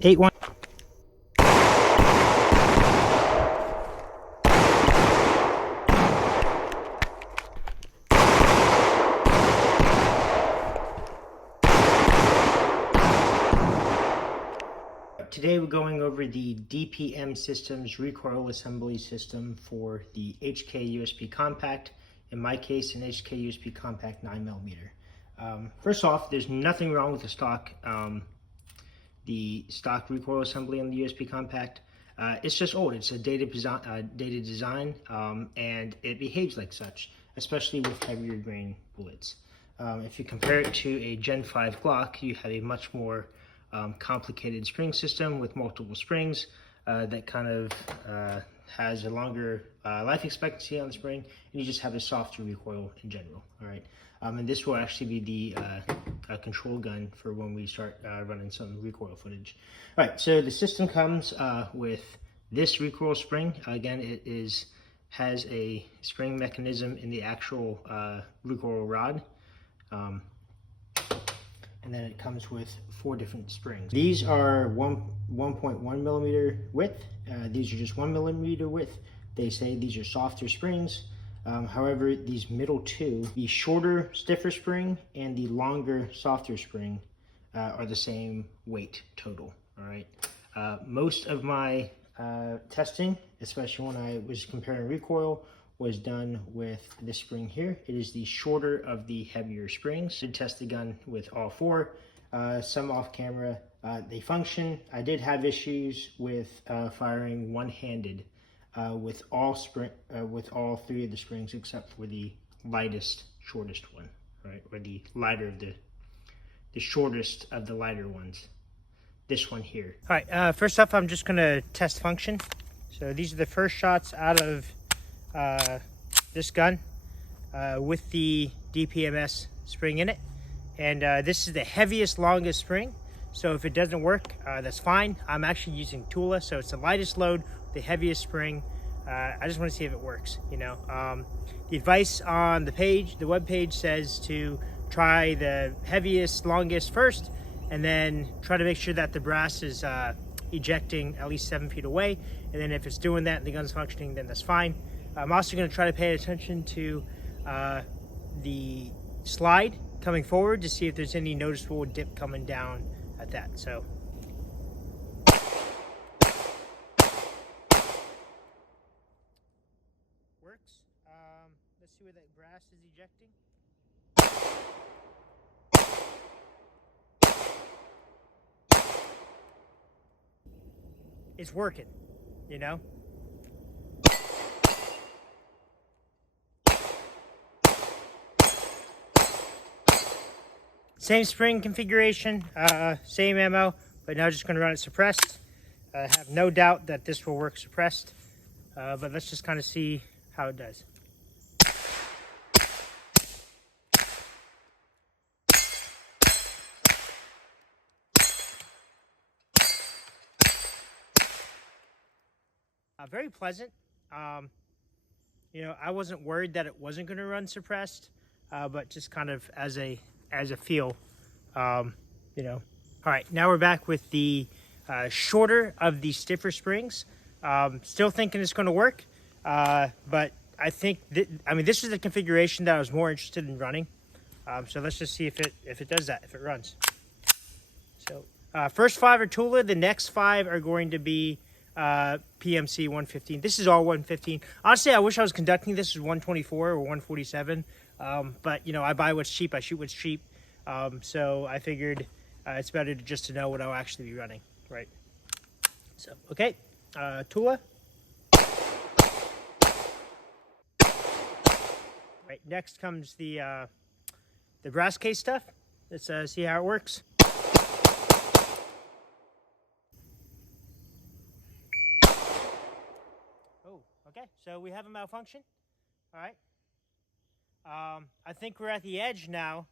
8-1. Today we're going over the DPM Systems recoil assembly system for the HK USP Compact, in my case an HK USP Compact 9mm. First off, there's nothing wrong with the stock recoil assembly on the USP Compact. It's just old. It's a dated design, and it behaves like such, especially with heavier grain bullets. If you compare it to a Gen 5 Glock, you have a much more complicated spring system with multiple springs that kind of has a longer life expectancy on the spring, and you just have a softer recoil in general. All right, and this will actually be the control gun for when we start running some recoil footage. All right, so the system comes with this recoil spring. Again, it has a spring mechanism in the actual recoil rod. And then it comes with 4 different springs. These are 1.1 millimeter width. These are just 1 millimeter width. They say these are softer springs. However, these middle two, the shorter, stiffer spring and the longer, softer spring are the same weight total. All right. Most of my testing, especially when I was comparing recoil, was done with this spring here. It is the shorter of the heavier springs. I did test the gun with all 4, some off camera. They function. I did have issues with firing one-handed with all 3 of the springs except for the lightest, shortest one, right? Or the lighter of the shortest of the lighter ones. This one here. All right, first off, I'm just gonna test function. So these are the first shots out of this gun with the DPMS spring in it, and this is the heaviest, longest spring. So if it doesn't work, that's fine. I'm actually using Tula, so it's the lightest load, the heaviest spring. I just want to see if it works. You know, the advice on the web page says to try the heaviest, longest first, and then try to make sure that the brass is ejecting at least 7 feet away. And then if it's doing that and the gun's functioning, then that's fine. I'm also going to try to pay attention to the slide coming forward to see if there's any noticeable dip coming down at that. So works. Let's see where that brass is ejecting. It's working, you know. Same spring configuration, same ammo, but now just going to run it suppressed. I have no doubt that this will work suppressed, but let's just kind of see how it does. Very pleasant. You know, I wasn't worried that it wasn't going to run suppressed, but just kind of as a feel, you know. All right, now we're back with the shorter of the stiffer springs. Still thinking it's going to work, but I think this is the configuration that I was more interested in running. So let's just see if it does that, if it runs. So first 5 are Tula. The next 5 are going to be PMC 115. This is all 115. Honestly, I wish I was conducting this as 124 or 147. But you know, I buy what's cheap, I shoot what's cheap. So I figured it's better just to know what I'll actually be running, right? So okay, Tula. Right, next comes the brass case stuff. Let's see how it works. Oh, okay. So we have a malfunction. All right. I think we're at the edge now.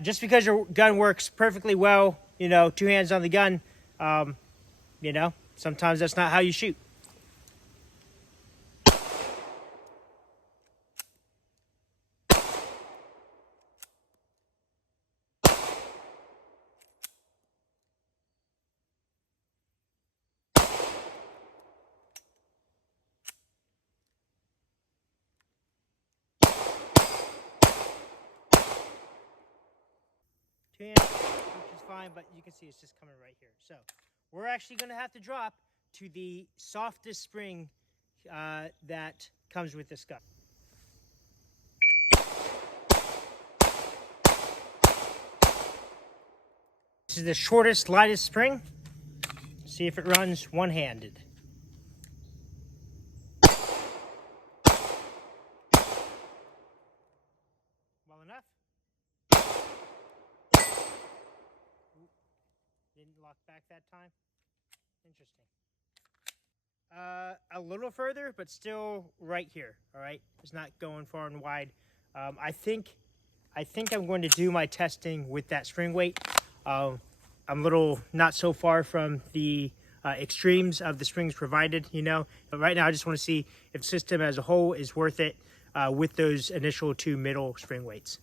Just because your gun works perfectly well, you know, 2 hands on the gun, you know, sometimes that's not how you shoot. 2 amps, which is fine, but you can see it's just coming right here. So we're actually going to have to drop to the softest spring that comes with this gun. This is the shortest, lightest spring. See if it runs one-handed. Well enough? Oop, didn't lock back that time. Interesting. A little further, but still right here. All right, it's not going far and wide. I think I'm going to do my testing with that spring weight. I'm a little not so far from the extremes of the springs provided, you know. But right now, I just want to see if the system as a whole is worth it with those initial 2 middle spring weights.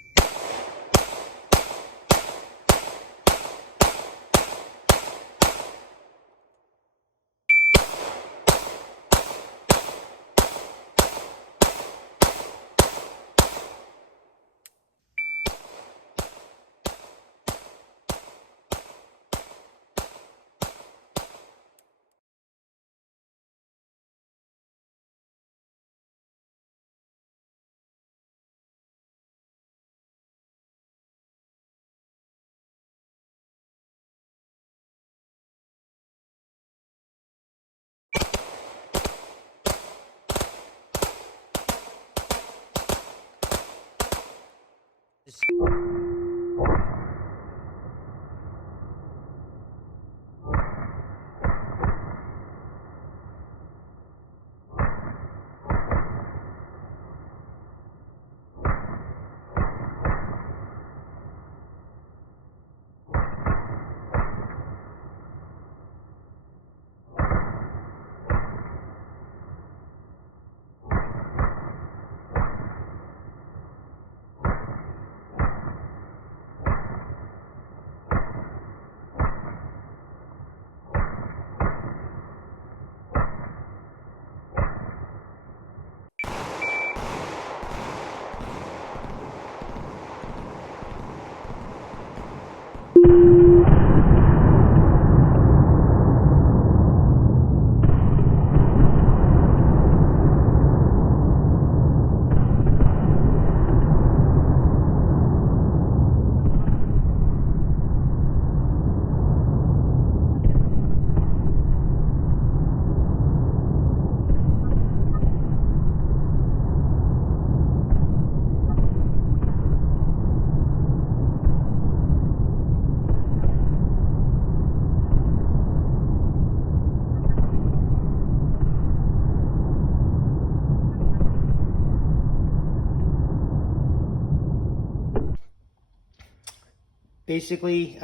Basically,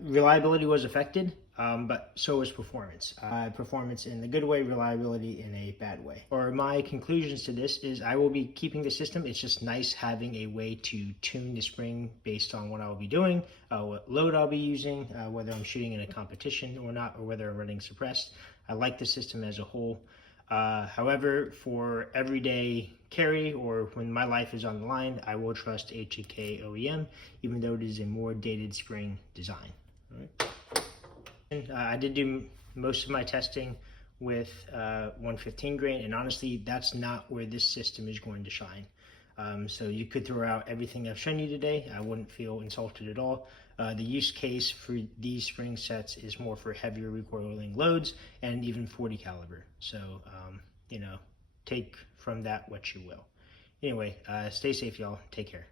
reliability was affected, but so was performance. Performance in the good way, reliability in a bad way. Or my conclusions to this is I will be keeping the system. It's just nice having a way to tune the spring based on what I'll be doing, what load I'll be using, whether I'm shooting in a competition or not, or whether I'm running suppressed. I like the system as a whole. However, for everyday carry or when my life is on the line, I will trust H2K OEM, even though it is a more dated spring design. All right. I did do most of my testing with 115 grain, and honestly, that's not where this system is going to shine. So you could throw out everything I've shown you today. I wouldn't feel insulted at all. The use case for these spring sets is more for heavier recoiling loads and even 40 caliber. So, you know, take from that what you will. Anyway, stay safe, y'all. Take care.